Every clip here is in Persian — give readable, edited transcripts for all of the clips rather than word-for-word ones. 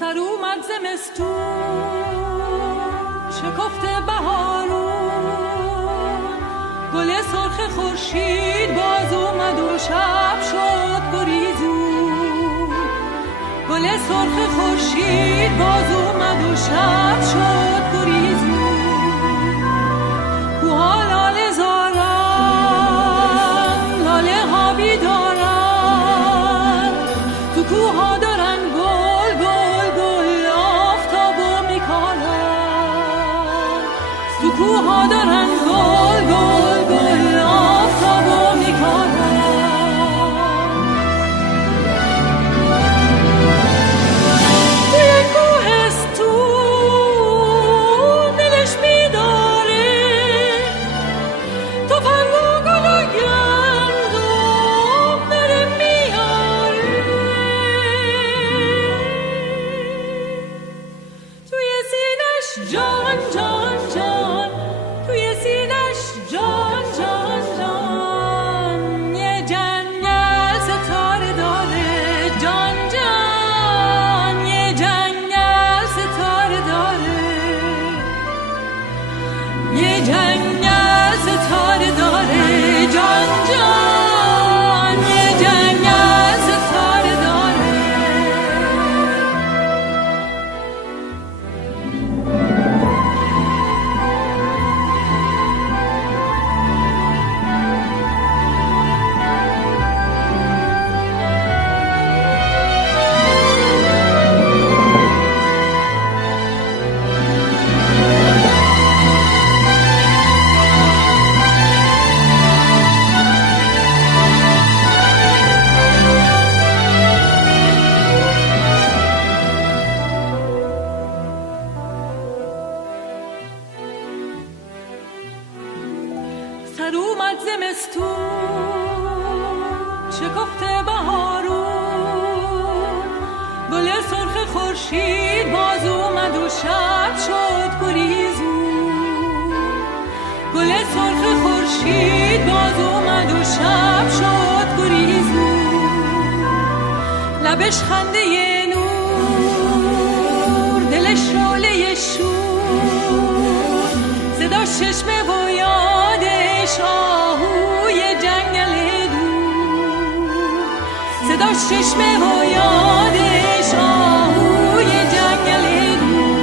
سر اومد زمستون شکفته بهارون، گل سرخ خورشید باز اومد و شب شد گریزون. گل سرخ خورشید باز اومد و شب شد گریزون. کوها لاله زارن، لاله ها بیدارن، تو کوها دارن گل گل گل آفتابو میکارن. تو کوها دارن گل گل گل آفتابو میکارن. توی کوهستون دلش میداره تفنگ و گل و گندم داره میاره. توی سینش جان جان جان، توی سینش جان جان جان، یه جنگل ستاره داره. جان جان یه جنگل ستاره داره. یه جنگل ستاره داره. جان جان یه جنگل ستاره داره. سر اومد زمستون شکفته بهارون، گل سرخ خورشید باز اومد و شب شد گریزون. گل سرخ خورشید باز اومد و شب شد گریزون. لبش خنده نور، دلش شعله شور، صدا چشمه و یادش آهوی جنگل دور. صدا چشمه و یادش آهوی جنگل دور.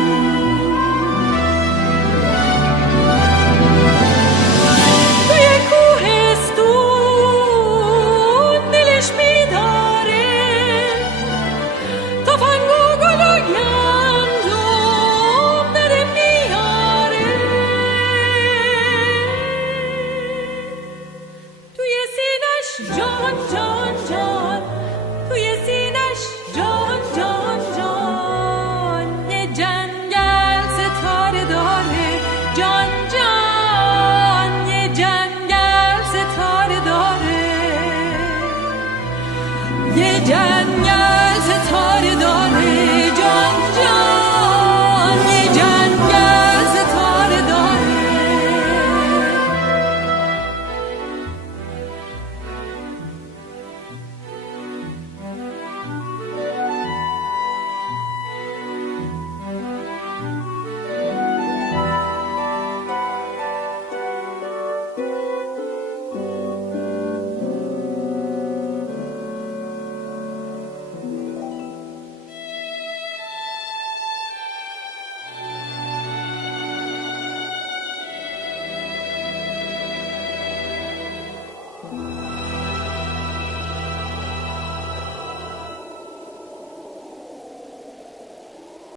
توی کوهستون دلش میداره تفنگ و گل و گندم داره میاره. توی سینش جان جان جان، توی سینش جان جان جان، یه جنگل ستاره داره. جان جان یه جنگل ستاره داره. یه جنگل